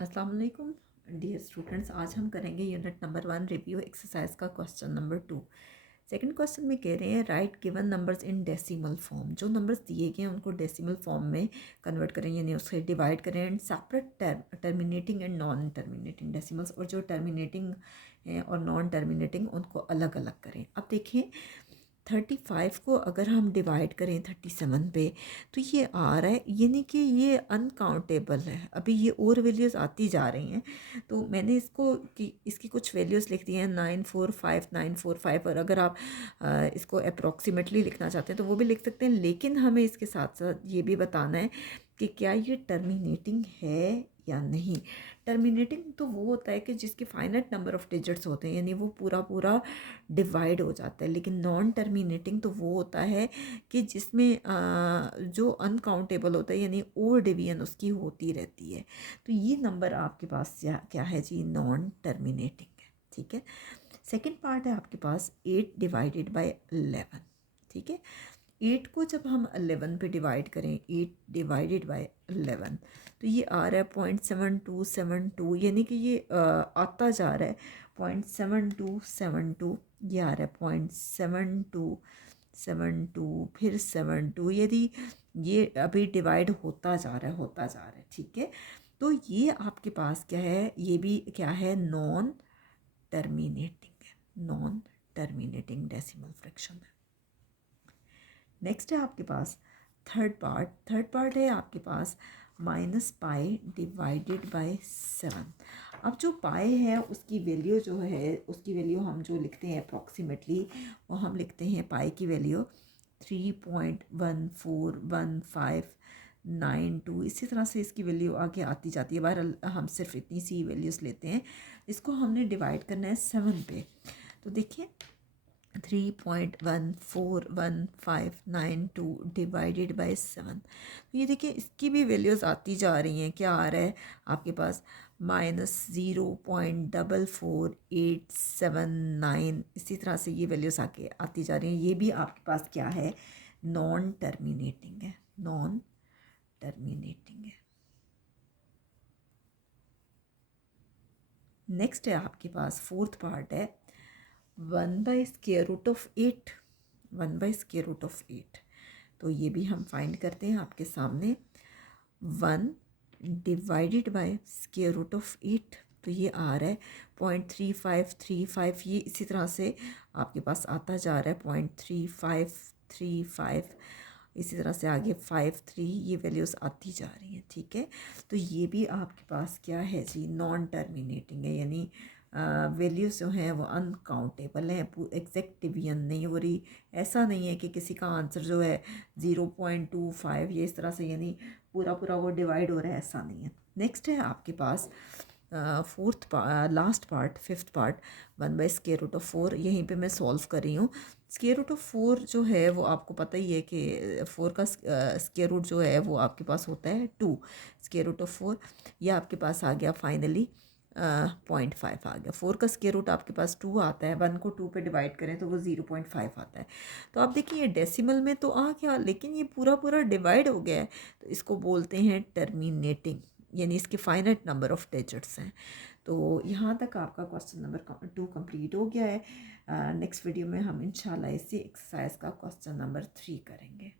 अस्सलाम वालेकुम dear students. आज हम करेंगे यूनिट नंबर 1 रिव्यू एक्सरसाइज का क्वेश्चन नंबर 2। सेकंड क्वेश्चन में कह रहे हैं right given numbers in decimal form. जो नंबर्स दिए गए हैं उनको डेसिमल फॉर्म में कन्वर्ट करें, यानी उससे डिवाइड करें and separate terminating and non terminating decimals, और जो टर्मिनेटिंग और नॉन टर्मिनेटिंग उनको अलग अलग करें। अब देखिए 35 को अगर हम डिवाइड करें 37 पे तो ये आ रहा है, यानी कि ये अनकाउंटेबल है। अभी ये और वैल्यूज़ आती जा रही हैं, तो मैंने इसकी कुछ वैल्यूज़ लिख दी हैं 945 और अगर आप इसको अप्रॉक्सीमेटली लिखना चाहते हैं तो वो भी लिख सकते हैं, लेकिन हमें इसके साथ साथ ये भी बताना है कि क्या ये टर्मिनेटिंग है या नहीं। टर्मिनेटिंग तो वो होता है कि जिसके फाइनाइट नंबर ऑफ डिजिट्स होते हैं, यानी वो पूरा पूरा डिवाइड हो जाता है। लेकिन नॉन टर्मिनेटिंग तो वो होता है कि जिसमें जो अनकाउंटेबल होता है, यानी और डिवीजन उसकी होती रहती है। तो ये नंबर आपके पास क्या है जी, नॉन टर्मिनेटिंग है। ठीक है। सेकेंड पार्ट है आपके पास 8 डिवाइडेड बाय 11। ठीक है। 8 को जब हम 11 पे डिवाइड करें, 8 डिवाइडेड बाय 11, तो ये आ रहा है 0.7272, यानी कि ये आता जा रहा है 0.7272, ये आ रहा है 0.7272, फिर 72, यदि ये अभी डिवाइड होता जा रहा है। ठीक है। तो ये आपके पास क्या है, ये भी क्या है, नॉन टर्मिनेटिंग है, नॉन टर्मिनेटिंग डेसिमल फ्रैक्शन है। नेक्स्ट है आपके पास थर्ड पार्ट है आपके पास -पाई डिवाइडेड बाय 7। अब जो पाई है उसकी वैल्यू जो है, उसकी वैल्यू हम जो लिखते हैं अप्रॉक्सीमेटली, वो हम लिखते हैं पाई की वैल्यू 3.141592। इसी तरह से इसकी वैल्यू आगे आती जाती है। बहरहाल हम सिर्फ इतनी सी वैल्यूज़ लेते हैं। इसको हमने डिवाइड करना है 7 पे। तो देखिए 3.141592 डिवाइडेड बाय 7, तो ये देखिए इसकी भी वैल्यूज़ आती जा रही हैं। क्या आ रहा है आपके पास, -0.44879। इसी तरह से ये वैल्यूज़ आके आती जा रही हैं। ये भी आपके पास क्या है, नॉन टर्मिनेटिंग है, नॉन टर्मिनेटिंग है। नेक्स्ट है आपके पास फोर्थ पार्ट है 1/√8, 1/√8। तो ये भी हम फाइंड करते हैं आपके सामने। 1 डिवाइडेड बाय √8, तो ये आ रहा है 0.3535। ये इसी तरह से आपके पास आता जा रहा है 0.3535। इसी तरह से आगे 53, ये वैल्यूज़ आती जा रही हैं। ठीक है। तो ये भी आपके पास क्या है जी, नॉन टर्मिनेटिंग है, यानी वैल्यूज़ जो हैं वो अनकाउंटेबल हैं, एग्जैक्ट डिवीजन नहीं हो रही। ऐसा नहीं है कि किसी का आंसर जो है 0.25 ये इस तरह से, यानी पूरा पूरा वो डिवाइड हो रहा है, ऐसा नहीं है। नेक्स्ट है आपके पास लास्ट पार्ट, फिफ्थ पार्ट 1/√4। यहीं पे मैं सॉल्व कर रही हूँ। √4 जो है वो आपको पता ही है कि 4 का स्क्वायर रूट जो है वो आपके पास होता है 2। √4 यह आपके पास आ गया फाइनली 0.5 आ गया। 4 का स्क्वायर रूट आपके पास 2 आता है, 1 को 2 पे डिवाइड करें तो वो 0.5 आता है। तो आप देखिए ये डेसिमल में तो आ गया, लेकिन ये पूरा पूरा डिवाइड हो गया है, तो इसको बोलते हैं टर्मिनेटिंग, यानी इसके फाइनाइट नंबर ऑफ डिजिट्स हैं। तो यहाँ तक आपका क्वेश्चन नंबर 2 कंप्लीट हो गया है। नेक्स्ट वीडियो में हम इंशाल्लाह इसी एक्सरसाइज का क्वेश्चन नंबर 3 करेंगे।